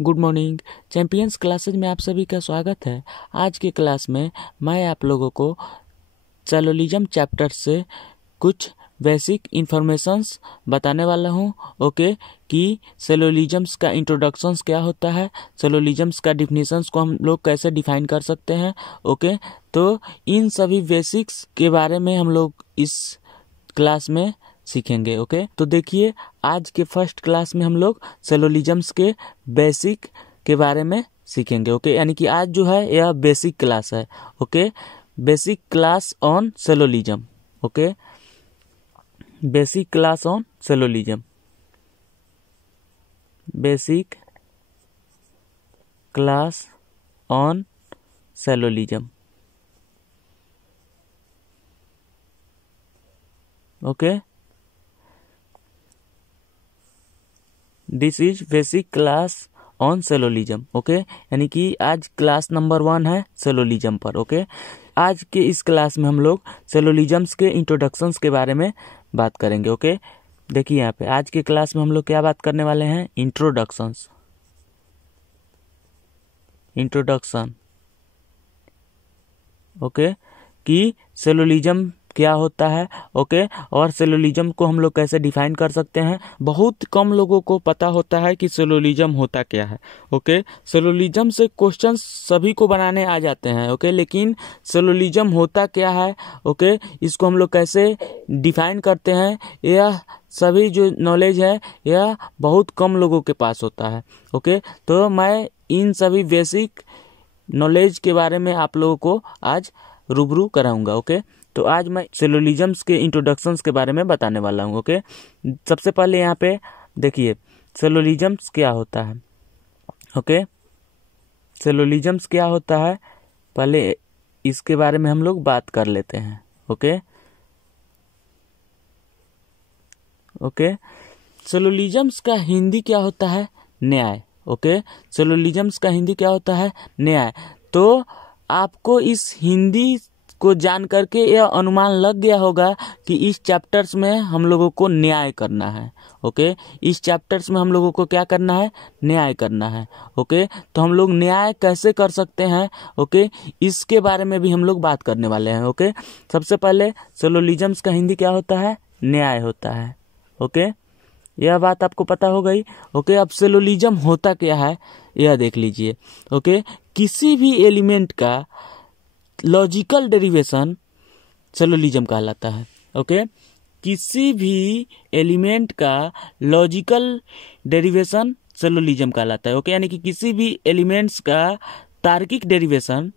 Good morning. Champions classes में आप सभी का स्वागत है। आज के क्लास में मैं आप लोगों को सेलोलिज्म चैप्टर से कुछ बेसिक इन्फॉर्मेशंस बताने वाला हूं। ओके, कि सेलोलिज्म्स का इंट्रोडक्शंस क्या होता है, सेलोलिज्म्स का डिफिनीशंस को हम लोग कैसे डिफाइन कर सकते हैं। ओके, तो इन सभी बेसिक्स के बारे में हम लोग इस क्लास में सीखेंगे। ओके, तो देखिए, आज के फर्स्ट क्लास में हम लोग सेलोलिज्म्स के बेसिक के बारे में सीखेंगे। ओके, यानी कि आज जो है यह बेसिक क्लास है। Okay, basic class on syllogism. Okay, basic class on syllogism, basic class on syllogism. Okay, this is basic class on syllogism. Okay, यानी कि आज क्लास नंबर 1 है सेलोलिज्म पर। ओके, आज के इस क्लास में हम लोग सेलोलिज्म्स के इंट्रोडक्शंस के बारे में बात करेंगे। ओके, देखिए यहाँ पे आज के क्लास में हम लोग क्या बात करने वाले हैं, इंट्रोडक्शंस, इंट्रोडक्शन। ओके, कि सेलोलिज्म क्या होता है। ओके, और सेलोलिज्म को हम लोग कैसे डिफाइन कर सकते हैं। बहुत कम लोगों को पता होता है कि सेलोलिज्म होता क्या है। ओके, सेलोलिज्म से क्वेश्चन सभी को बनाने आ जाते हैं। ओके, लेकिन सेलोलिज्म होता क्या है, ओके, इसको हम लोग कैसे डिफाइन करते हैं, यह सभी जो नॉलेज है यह बहुत कम लोगों के पास होता है। ओके, तो मैं इन सभी बेसिक नॉलेज के बारे में आप लोगों को आज रूबरू कराऊंगा। ओके, तो आज मैं सेलोलिज्म्स के इंट्रोडक्शंस के बारे में बताने वाला हूँ। ओके, सबसे पहले यहाँ पे देखिए सेलोलिज्म्स क्या होता है। ओके, सेलोलिज्म्स क्या होता है, पहले इसके बारे में हम लोग बात कर लेते हैं। ओके, ओके, सेलोलिज्म्स का हिंदी क्या होता है, न्याय। ओके, सेलोलिज्म्स का हिंदी क्या होता है, न्याय। तो आपको इस हिंदी को जान करके यह अनुमान लग गया होगा कि इस चैप्टर्स में हम लोगों को न्याय करना है। ओके, इस चैप्टर्स में हम लोगों को क्या करना है, न्याय करना है। ओके, तो हम लोग न्याय कैसे कर सकते हैं, ओके, इसके बारे में भी हम लोग बात करने वाले हैं। ओके, सबसे पहले सेलोलिज्म्स का हिंदी क्या होता है, न्याय होता है। ओके, यह बात आपको पता हो गई। ओके, अब सेलोलिज्म होता क्या है यह देख लीजिए। ओके, किसी भी एलिमेंट का लॉजिकल डेरिवेशन सेलोलिज्म कहलाता है। ओके, किसी भी एलिमेंट का लॉजिकल डेरिवेशन सेलोलिज्म कहलाता है। ओके, यानी कि किसी भी एलिमेंट्स का तार्किक डेरिवेशन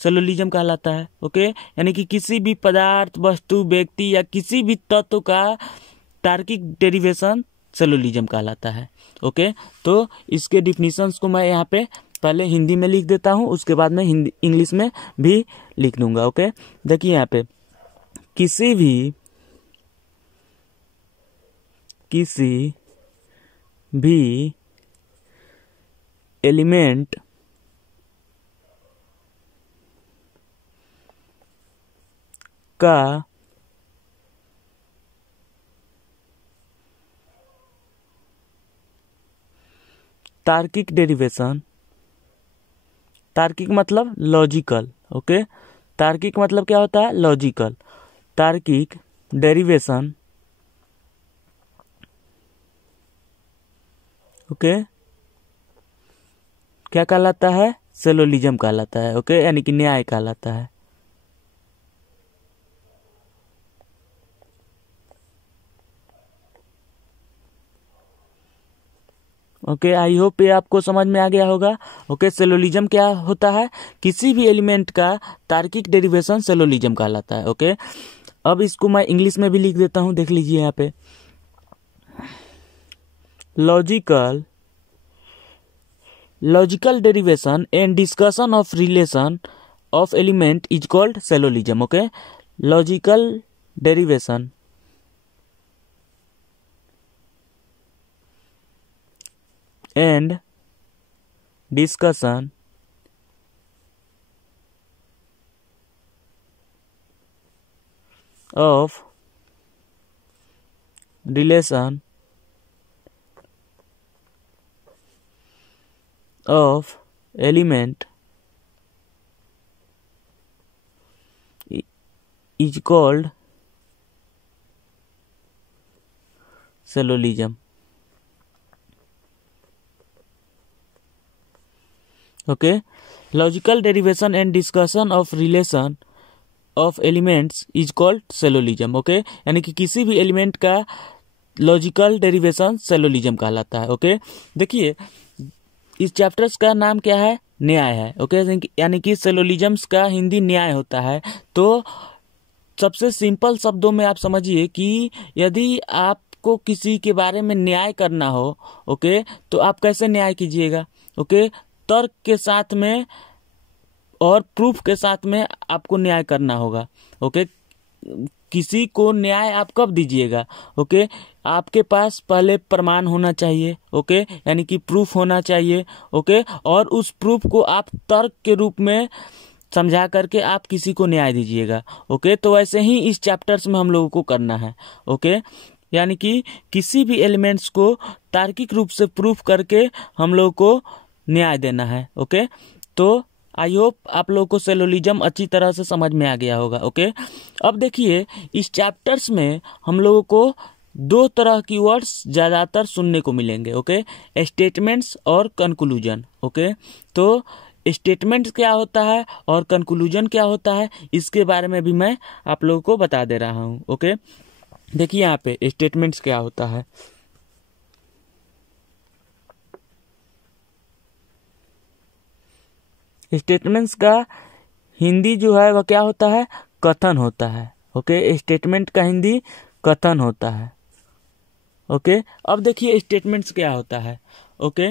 सेलोलिज्म कहलाता है। ओके, यानी कि किसी भी पदार्थ, वस्तु, व्यक्ति या किसी भी तत्व का तार्किक डेरिवेशन सेलोलिज्म कहलाता है। ओके, तो इसके डिफिनीशंस को मैं यहाँ पे पहले हिंदी में लिख देता हूँ, उसके बाद में हिंदी इंग्लिश में भी लिख दूंगा। ओके, देखिए यहाँ पे किसी भी एलिमेंट का तार्किक डेरिवेशन, तार्किक मतलब लॉजिकल। ओके, तार्किक मतलब क्या होता है, लॉजिकल। तार्किक डेरिवेशन, ओके, क्या कहलाता है, सेलोलिज्म कहलाता है। ओके, यानी कि न्याय कहलाता है। ओके, आई होप ये आपको समझ में आ गया होगा। ओके, सेलोलिज्म क्या होता है, किसी भी एलिमेंट का तार्किक डेरिवेशन सेलोलिज्म कहलाता है। ओके, अब इसको मैं इंग्लिश में भी लिख देता हूं, देख लीजिए यहाँ पे, logical derivation and discussion of relation of element is called syllogism. Okay, logical derivation and discussion of relation of element is called syllogism. Okay, logical derivation and discussion of relation of elements is called syllogism. Okay, यानी कि किसी भी element का logical derivation सैलोलिज्म कहलाता है. Okay, देखिए इस chapters का नाम क्या है, न्याय है. ओके, यानी कि सैलोलिज्म्स का हिंदी न्याय होता है. तो सबसे सिंपल शब्दों में आप समझिए कि यदि आपको किसी के बारे में न्याय करना हो, ओके, तो आप कैसे न्याय कीजिएगा. ओके, तर्क के साथ में और प्रूफ के साथ में आपको न्याय करना होगा. ओके, किसी को न्याय आप कब दीजिएगा. ओके, आपके पास पहले प्रमाण होना चाहिए. ओके, यानी कि प्रूफ होना चाहिए. ओके, और उस प्रूफ को आप तर्क के रूप में समझा करके आप किसी को न्याय दीजिएगा. ओके, तो वैसे ही इस चैप्टर्स में हम लोगों को करना है. ओके, यानी कि किसी भी एलिमेंट्स को तार्किक रूप से प्रूफ करके हम लोगों को न्याय देना है. ओके, तो आई होप आप लोगों को सैलोलिज्म अच्छी तरह से समझ में आ गया होगा. ओके, अब देखिए इस चैप्टर्स में हम लोगों को दो तरह की वर्ड्स ज़्यादातर सुनने को मिलेंगे. ओके, स्टेटमेंट्स और कंक्लूजन. ओके, तो स्टेटमेंट क्या होता है और कंक्लूजन क्या होता है, इसके बारे में भी मैं आप लोगों को बता दे रहा हूँ. ओके, देखिए यहाँ पे स्टेटमेंट्स क्या होता है. स्टेटमेंट्स का हिंदी जो है वह क्या होता है, कथन होता है. ओके, स्टेटमेंट का हिंदी कथन होता है. ओके, अब देखिए स्टेटमेंट्स क्या होता है. ओके,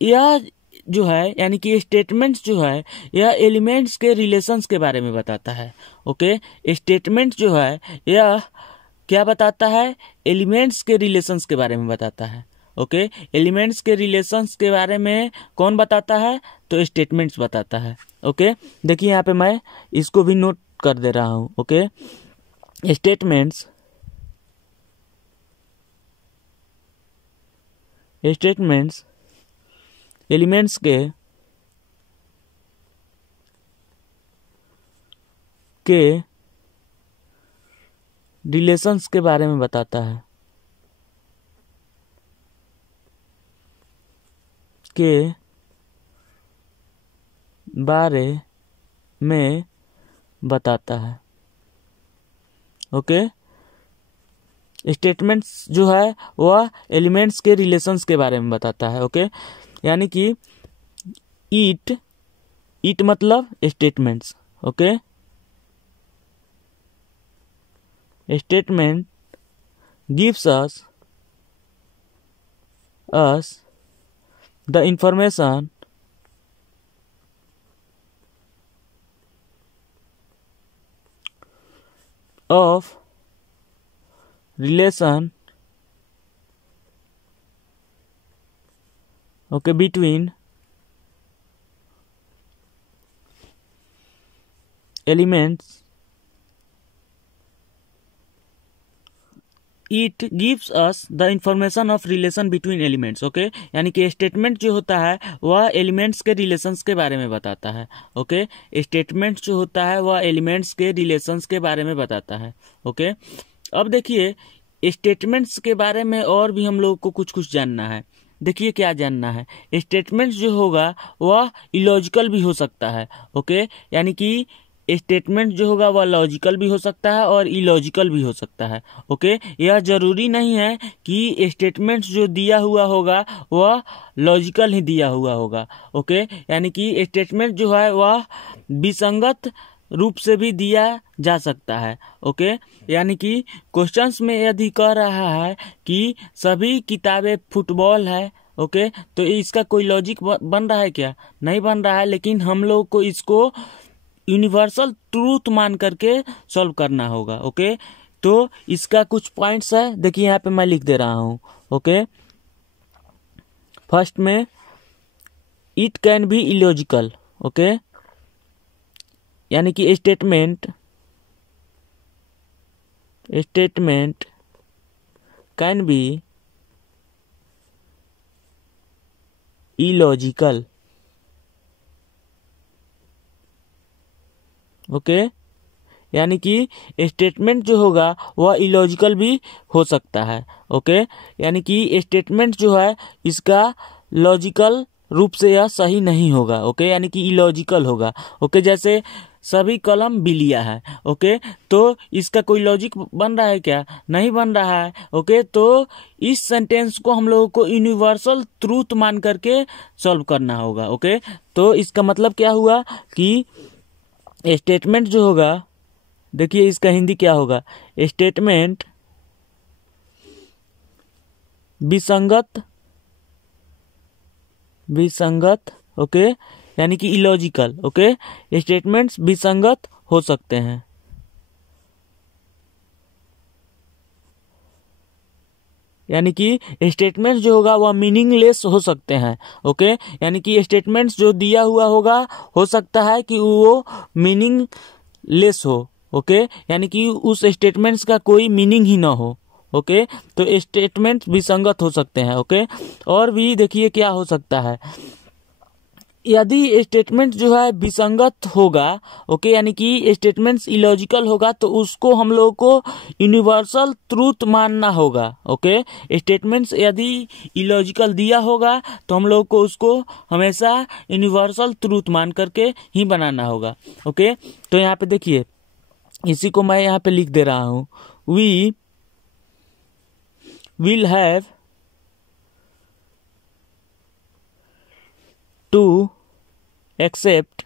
यह जो है यानी कि स्टेटमेंट्स जो है यह एलिमेंट्स के रिलेशंस के बारे में बताता है. ओके, स्टेटमेंट्स जो है यह क्या बताता है, एलिमेंट्स के रिलेशंस के बारे में बताता है. ओके, एलिमेंट्स के रिलेशंस के बारे में कौन बताता है, तो स्टेटमेंट्स बताता है. ओके, देखिए यहाँ पे मैं इसको भी नोट कर दे रहा हूँ. ओके, स्टेटमेंट्स एलिमेंट्स के रिलेशंस के बारे में बताता है. के बारे में बताता है. ओके, स्टेटमेंट्स जो है वह एलिमेंट्स के रिलेशंस के बारे में बताता है. ओके, यानी कि इट मतलब statements. Okay, statement gives us the information of relation between elements. It gives us the information of relation between elements. Okay, यानी कि स्टेटमेंट जो होता है वह एलिमेंट्स के रिलेशंस के बारे में बताता है. ओके, स्टेटमेंट जो होता है वह एलिमेंट्स के रिलेशंस के बारे में बताता है. ओके, अब देखिए स्टेटमेंट्स के बारे में और भी हम लोग को कुछ कुछ जानना है. देखिए क्या जानना है, स्टेटमेंट्स जो होगा वह इलॉजिकल भी हो सकता है. ओके, यानी कि स्टेटमेंट जो होगा वह लॉजिकल भी हो सकता है और इलॉजिकल भी हो सकता है. ओके, यह जरूरी नहीं है कि स्टेटमेंट्स जो दिया हुआ होगा वह लॉजिकल ही दिया हुआ होगा. ओके, यानी कि स्टेटमेंट जो है वह विसंगत रूप से भी दिया जा सकता है. ओके, यानी कि क्वेश्चंस में यदि कह रहा है कि सभी किताबें फुटबॉल है, ओके, तो इसका कोई लॉजिक बन रहा है क्या, नहीं बन रहा है. लेकिन हम लोग को इसको यूनिवर्सल ट्रूथ मान करके सॉल्व करना होगा. ओके, तो इसका कुछ पॉइंट्स है, देखिए यहाँ पे मैं लिख दे रहा हूँ. ओके, फर्स्ट में it can be illogical. Okay, यानी कि statement can be illogical. Okay, यानी कि स्टेटमेंट जो होगा वह इलॉजिकल भी हो सकता है। ओके, यानी कि स्टेटमेंट जो है इसका लॉजिकल रूप से यह सही नहीं होगा। ओके, यानी कि इलॉजिकल होगा। ओके, जैसे सभी कलम बिलिया है। ओके, तो इसका कोई लॉजिक बन रहा है क्या? नहीं बन रहा है। ओके, तो इस सेंटेंस को हम लोगों को यूनिवर्सल ट्रूथ मान करके सॉल्व करना होगा। ओके, तो इसका मतलब क्या हुआ कि स्टेटमेंट जो होगा, देखिए इसका हिंदी क्या होगा, स्टेटमेंट विसंगत, विसंगत। ओके, यानी कि इलॉजिकल। ओके, स्टेटमेंट्स विसंगत हो सकते हैं। यानी कि स्टेटमेंट्स जो होगा वह मीनिंगलेस हो सकते हैं। ओके, यानी कि स्टेटमेंट्स जो दिया हुआ होगा हो सकता है कि वो मीनिंगलेस हो। ओके, यानी कि उस स्टेटमेंट्स का कोई मीनिंग ही ना हो। ओके, तो स्टेटमेंट्स विसंगत हो सकते हैं। ओके, और भी देखिए क्या हो सकता है, यदि स्टेटमेंट जो है विसंगत होगा, ओके, यानी कि स्टेटमेंट्स इलॉजिकल होगा, तो उसको हम लोग को यूनिवर्सल ट्रूथ मानना होगा। ओके, स्टेटमेंट्स यदि इलॉजिकल दिया होगा तो हम लोग को उसको हमेशा यूनिवर्सल ट्रूथ मान करके ही बनाना होगा। ओके, तो यहाँ पे देखिए, इसी को मैं यहाँ पे लिख दे रहा हूँ, we will have to accept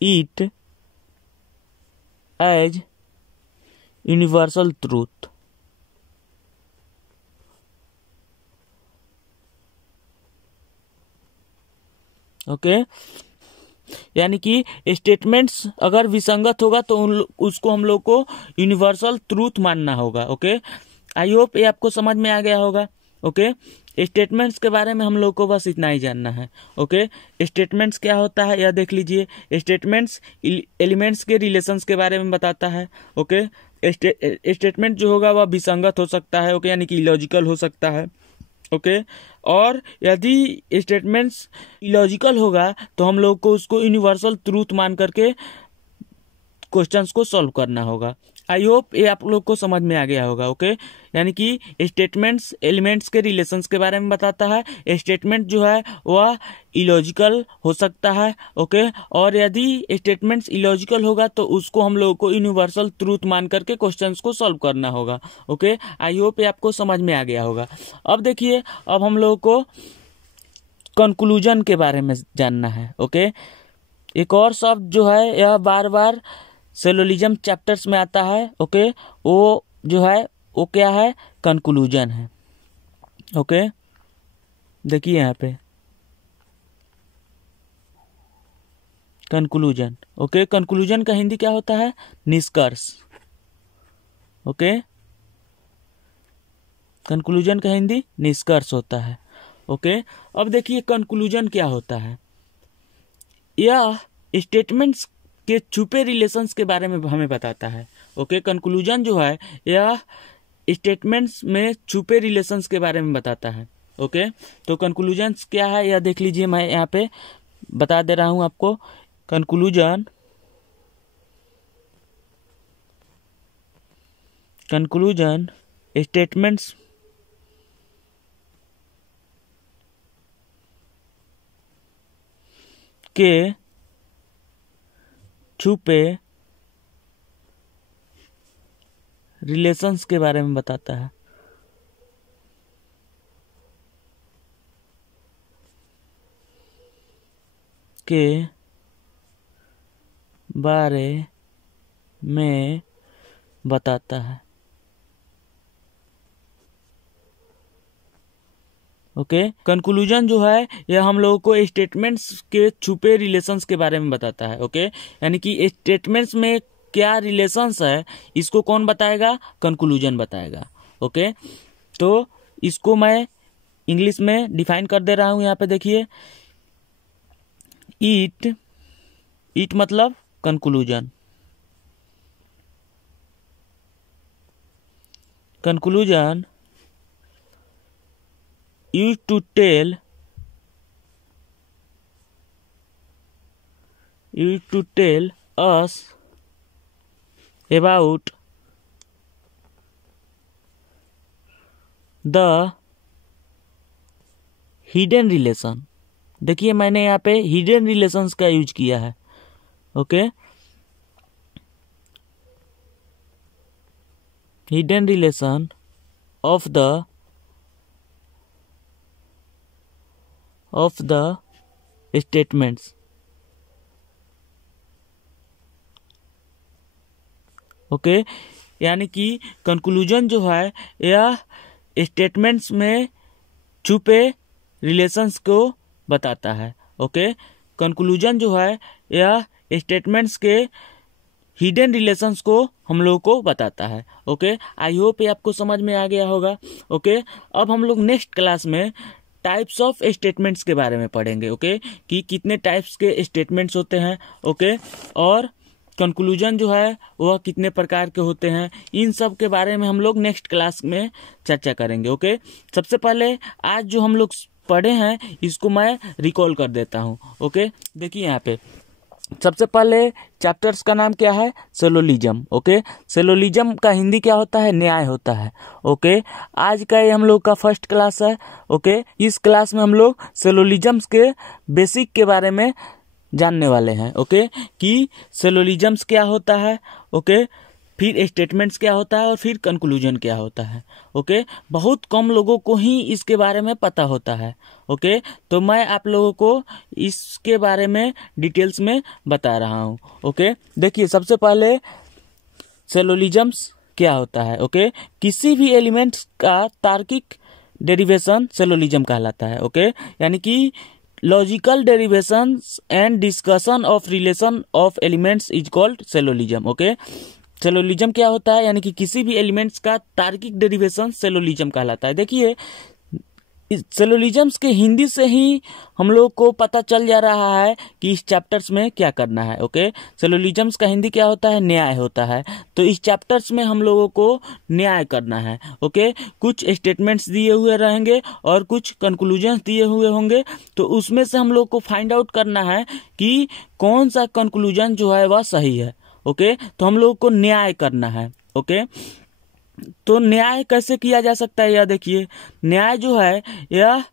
it as universal truth। Okay, यानी कि स्टेटमेंट्स अगर विसंगत होगा तो उसको हम लोग को यूनिवर्सल ट्रूथ मानना होगा। ओके, आई होप ये आपको समझ में आ गया होगा। ओके, स्टेटमेंट्स के बारे में हम लोग को बस इतना ही जानना है। ओके, स्टेटमेंट्स क्या होता है यह देख लीजिए। स्टेटमेंट्स एलिमेंट्स के रिलेशंस के बारे में बताता है। ओके, स्टेटमेंट जो होगा वह विसंगत हो सकता है। ओके, यानी कि इलॉजिकल हो सकता है। ओके, और यदि स्टेटमेंट्स इलॉजिकल होगा तो हम लोग को उसको यूनिवर्सल ट्रूथ मान करके क्वेश्चंस को सॉल्व करना होगा। आई होप ये आप लोग को समझ में आ गया होगा। ओके, यानी कि स्टेटमेंट्स एलिमेंट्स के रिलेशंस के बारे में बताता है। स्टेटमेंट जो है वह इलॉजिकल हो सकता है। ओके, और यदि स्टेटमेंट्स इलॉजिकल होगा तो उसको हम लोग को यूनिवर्सल ट्रूथ मान करके क्वेश्चंस को सॉल्व करना होगा। ओके, आई होप ये आपको समझ में आ गया होगा। अब देखिए, अब हम लोग को कंक्लूजन के बारे में जानना है। ओके, एक और शब्द जो है यह बार बार सिलोजिज्म चैप्टर्स में आता है। ओके, वो जो है वो क्या है, कंक्लूजन है। ओके, देखिए यहाँ पे कंक्लूजन। ओके, कंक्लूजन का हिंदी क्या होता है, निष्कर्ष। ओके, कंक्लूजन का हिंदी निष्कर्ष होता है। ओके, अब देखिए कंक्लूजन क्या होता है, यह स्टेटमेंट्स के छुपे रिलेशंस के बारे में हमें बताता है। ओके, कंक्लूजन जो है यह स्टेटमेंट्स में छुपे रिलेशंस के बारे में बताता है। ओके, तो कंक्लूजन्स क्या है यह देख लीजिए, मैं यहाँ पे बता दे रहा हूँ आपको। कंक्लूजन, कंक्लूजन स्टेटमेंट्स के छुपे रिलेशंस के बारे में बताता है। के बारे में बताता है। ओके, कंक्लूजन जो है यह हम लोगों को स्टेटमेंट्स के छुपे रिलेशंस के बारे में बताता है। ओके, यानी कि स्टेटमेंट्स में क्या रिलेशंस है इसको कौन बताएगा, कंक्लूजन बताएगा। ओके, तो इसको मैं इंग्लिश में डिफाइन कर दे रहा हूं। यहाँ पे देखिए, इट मतलब conclusion, conclusion used to tell us about the hidden relation. देखिए मैंने यहाँ पे हिडन रिलेशंस का यूज किया है। Okay, hidden relation of the statements. Okay, यानी कि कंक्लूजन जो है यह स्टेटमेंट्स में छुपे रिलेशंस को बताता है। ओके, कंक्लूजन जो है यह स्टेटमेंट्स के हिडन रिलेशंस को हम लोग को बताता है। ओके, आई होप ये आपको समझ में आ गया होगा। ओके, अब हम लोग नेक्स्ट क्लास में टाइप्स ऑफ स्टेटमेंट्स के बारे में पढ़ेंगे। ओके, कि कितने टाइप्स के स्टेटमेंट्स होते हैं। ओके, और कंक्लूजन जो है वह कितने प्रकार के होते हैं, इन सब के बारे में हम लोग नेक्स्ट क्लास में चर्चा करेंगे। ओके, सबसे पहले आज जो हम लोग पढ़े हैं इसको मैं रिकॉल कर देता हूँ। ओके, देखिए यहाँ पे सबसे पहले चैप्टर्स का नाम क्या है, सेलोलिज्म। ओके, सेलोलिज्म का हिंदी क्या होता है, न्याय होता है। ओके, आज का ये हम लोग का फर्स्ट क्लास है। ओके, इस क्लास में हम लोग सेलोलिज्म्स के बेसिक के बारे में जानने वाले हैं। ओके, कि सेलोलिज्म्स क्या होता है, ओके, फिर स्टेटमेंट्स क्या होता है और फिर कंक्लूजन क्या होता है। ओके, बहुत कम लोगों को ही इसके बारे में पता होता है। ओके, तो मैं आप लोगों को इसके बारे में डिटेल्स में बता रहा हूँ। ओके, देखिए सबसे पहले सेलोलिज्म्स क्या होता है। ओके, किसी भी एलिमेंट्स का तार्किक डेरिवेशन सेलोलिज्म कहलाता है। ओके, यानी कि logical derivations and discussion of relation of elements is called syllogism. Okay, syllogism क्या होता है, यानी कि किसी भी एलिमेंट्स का तार्किक डेरिवेशन सेलोलिज्म कहलाता है। देखिए सेलोलिज्म्स के हिंदी से ही हम लोग को पता चल जा रहा है कि इस चैप्टर्स में क्या करना है। ओके, सेलोलिज्म्स का हिंदी क्या होता है, न्याय होता है। तो इस चैप्टर्स में हम लोगों को न्याय करना है। ओके, कुछ स्टेटमेंट्स दिए हुए रहेंगे और कुछ कंक्लूजन्स दिए हुए होंगे, तो उसमें से हम लोग को फाइंड आउट करना है कि कौन सा कंक्लूजन जो है वह सही है। ओके, तो हम लोग को न्याय करना है। ओके, तो न्याय कैसे किया जा सकता है, यह देखिए न्याय जो है यह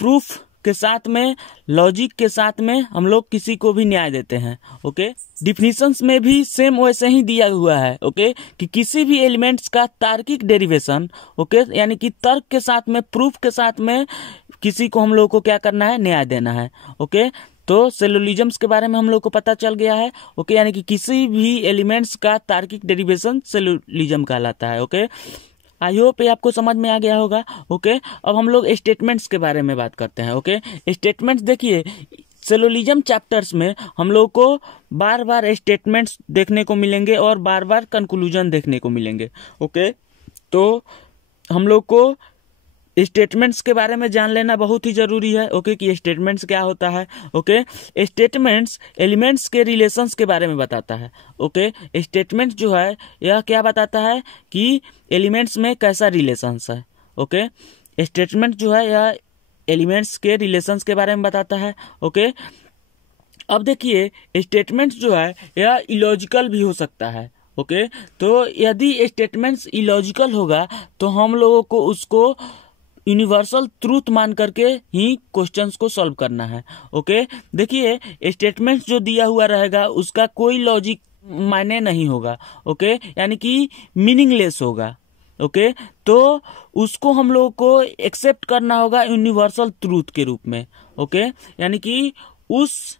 प्रूफ के साथ में, लॉजिक के साथ में हम लोग किसी को भी न्याय देते हैं। ओके, डिफिनीशंस में भी सेम वैसे ही दिया हुआ है। ओके, कि किसी भी एलिमेंट्स का तार्किक डेरिवेशन, ओके, यानी कि तर्क के साथ में, प्रूफ के साथ में किसी को हम लोग को क्या करना है, न्याय देना है। ओके, तो सेलोलिज्म्स के बारे में हम लोग को पता चल गया है। ओके, यानी कि किसी भी एलिमेंट्स का तार्किक डेरिवेशन सेलोलिज्म कहलाता है। ओके, आई होप ये आपको समझ में आ गया होगा। ओके, अब हम लोग स्टेटमेंट्स के बारे में बात करते हैं। ओके, स्टेटमेंट्स देखिए सेलोलिज्म चैप्टर्स में हम लोग को बार बार स्टेटमेंट्स देखने को मिलेंगे और बार बार कंक्लूजन देखने को मिलेंगे। ओके, तो हम लोग को स्टेटमेंट्स के बारे में जान लेना बहुत ही जरूरी है। ओके, कि स्टेटमेंट्स क्या होता है। ओके, स्टेटमेंट्स एलिमेंट्स के रिलेशंस के बारे में बताता है। ओके, स्टेटमेंट्स जो है यह क्या बताता है कि एलिमेंट्स में कैसा रिलेशंस है। ओके, स्टेटमेंट जो है यह एलिमेंट्स के रिलेशंस के बारे में बताता है। ओके, अब देखिए स्टेटमेंट्स जो है यह इलॉजिकल भी हो सकता है। ओके, तो यदि स्टेटमेंट्स इलॉजिकल होगा तो हम लोगों को उसको यूनिवर्सल ट्रूथ मान करके ही क्वेश्चंस को सॉल्व करना है। ओके, देखिए स्टेटमेंट्स जो दिया हुआ रहेगा उसका कोई लॉजिक मायने नहीं होगा। ओके, यानी कि मीनिंगलेस होगा। ओके, तो उसको हम लोगों को एक्सेप्ट करना होगा यूनिवर्सल ट्रूथ के रूप में। ओके, यानी कि उस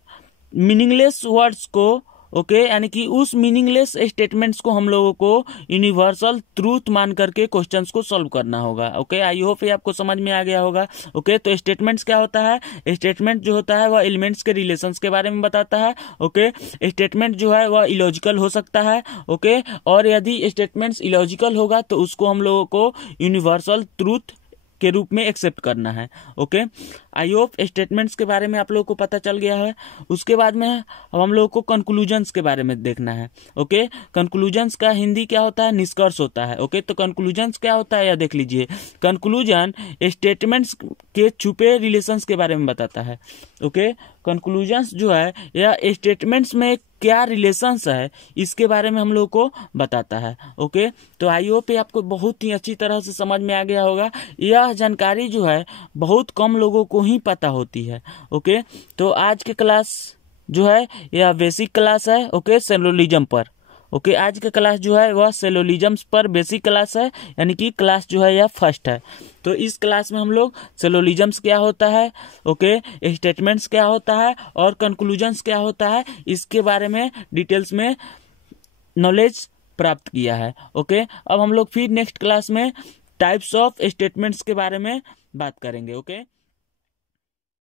मीनिंगलेस वर्ड्स को, ओके, यानी कि उस मीनिंगलेस स्टेटमेंट्स को हम लोगों को यूनिवर्सल ट्रूथ मान करके क्वेश्चंस को सॉल्व करना होगा। ओके, आई होप ये आपको समझ में आ गया होगा। ओके, तो स्टेटमेंट्स क्या होता है, स्टेटमेंट जो होता है वह एलिमेंट्स के रिलेशंस के बारे में बताता है। ओके, स्टेटमेंट जो है वह इलॉजिकल हो सकता है। ओके, और यदि स्टेटमेंट्स इलॉजिकल होगा तो उसको हम लोगों को यूनिवर्सल ट्रूथ के रूप में एक्सेप्ट करना है। ओके, आई होप स्टेटमेंट्स के बारे में आप लोगों को पता चल गया है। उसके बाद में अब हम लोग को कंक्लूजन्स के बारे में देखना है। ओके, कंक्लूजन्स का हिंदी क्या होता है? निष्कर्ष होता है। ओके, तो कंक्लूजन्स क्या होता है या देख लीजिए। कंक्लूजन स्टेटमेंट्स के छुपे रिलेशंस के बारे में बताता है। ओके, कंक्लूजन्स जो है या स्टेटमेंट्स में क्या रिलेशंस है इसके बारे में हम लोग को बताता है। ओके, तो आई होप ये आपको बहुत ही अच्छी तरह से समझ में आ गया होगा। यह जानकारी जो है बहुत कम लोगों को ही पता होती है। ओके, तो आज की क्लास जो है यह बेसिक क्लास है। ओके, सेलुलोजिज्म पर। ओके, आज का क्लास जो है वह सेलुलोजिज्म पर बेसिक क्लास है, यानी कि क्लास जो है यह फर्स्ट है। तो इस क्लास में हम लोग सेलुलोजिज्म क्या होता है, ओके, स्टेटमेंट्स क्या होता है और कंक्लूजन्स क्या होता है, इसके बारे में डिटेल्स में नॉलेज प्राप्त किया है। ओके, अब हम लोग फिर नेक्स्ट क्लास में टाइप्स ऑफ स्टेटमेंट्स के बारे में बात करेंगे। ओके।